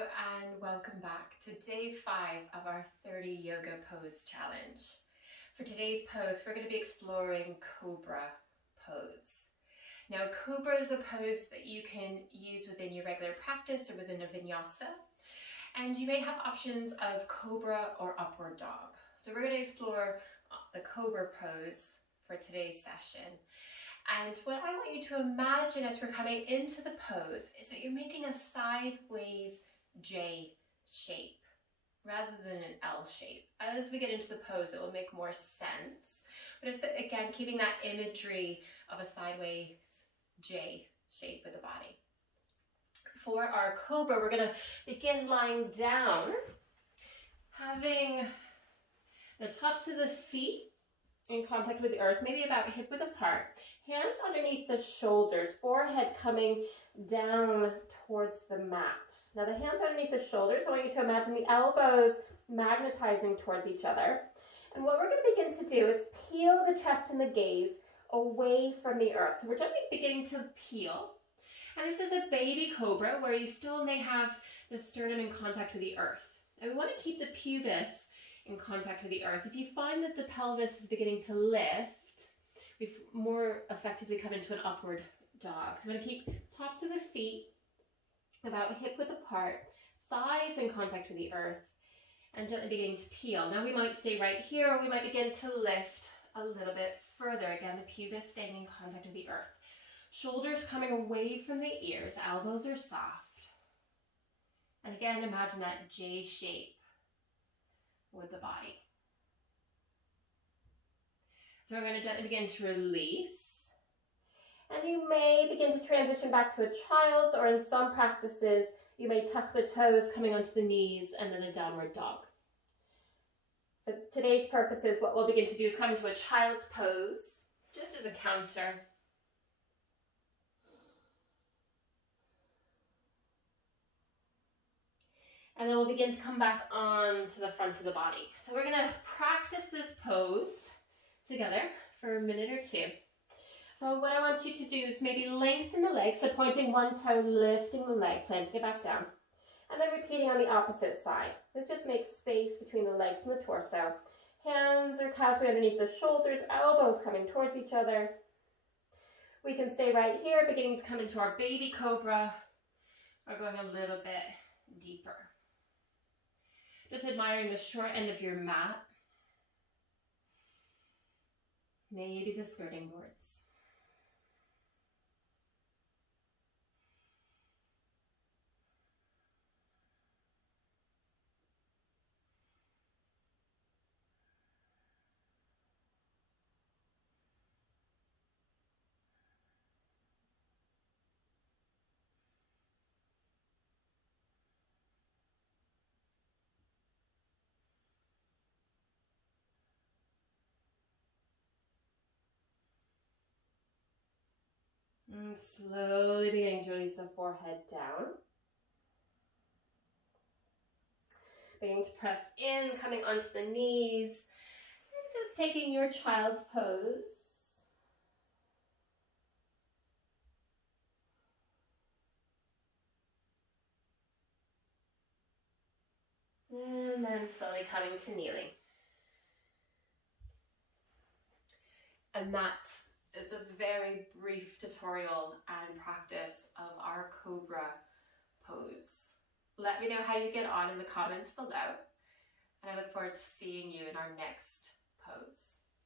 and welcome back to day 5 of our 30 yoga pose challenge. For today's pose, we're going to be exploring Cobra Pose. Now, Cobra is a pose that you can use within your regular practice or within a vinyasa, and you may have options of Cobra or upward dog. So we're going to explore the Cobra pose for today's session. And what I want you to imagine as we're coming into the pose is that you're making a sideways J shape rather than an L shape. As we get into the pose, it will make more sense. But it's, again, keeping that imagery of a sideways J shape with the body. For our Cobra, we're going to begin lying down, having the tops of the feet in contact with the earth, maybe about hip width apart. Hands underneath the shoulders, forehead coming down towards the mat. Now the hands underneath the shoulders, I want you to imagine the elbows magnetizing towards each other. And what we're going to begin to do is peel the chest and the gaze away from the earth. So we're gently beginning to peel. And this is a baby cobra where you still may have the sternum in contact with the earth. And we want to keep the pubis in contact with the earth. If you find that the pelvis is beginning to lift, we've more effectively come into an upward dog. So I'm going to keep tops of the feet about hip width apart, thighs in contact with the earth, and gently beginning to peel. Now we might stay right here, or we might begin to lift a little bit further. Again, the pubis staying in contact with the earth. Shoulders coming away from the ears, elbows are soft. And again, imagine that J shape with the body. So we're going to gently begin to release. And you may begin to transition back to a child's, or in some practices, you may tuck the toes coming onto the knees and then a downward dog. For today's purposes, what we'll begin to do is come into a child's pose, just as a counter. And then we'll begin to come back on to the front of the body. So we're going to practice this pose together for a minute or two. So what I want you to do is maybe lengthen the legs, so pointing one toe, lifting the leg, planting it back down. And then repeating on the opposite side. This just makes space between the legs and the torso. Hands are casually underneath the shoulders, elbows coming towards each other. We can stay right here, beginning to come into our baby cobra, or going a little bit deeper. Just admiring the short end of your mat. Maybe the skirting boards. And slowly beginning to release the forehead down. Beginning to press in, coming onto the knees, and just taking your child's pose. And then slowly coming to kneeling. And that is a very brief tutorial and practice of our Cobra pose. Let me know how you get on in the comments below, and I look forward to seeing you in our next pose.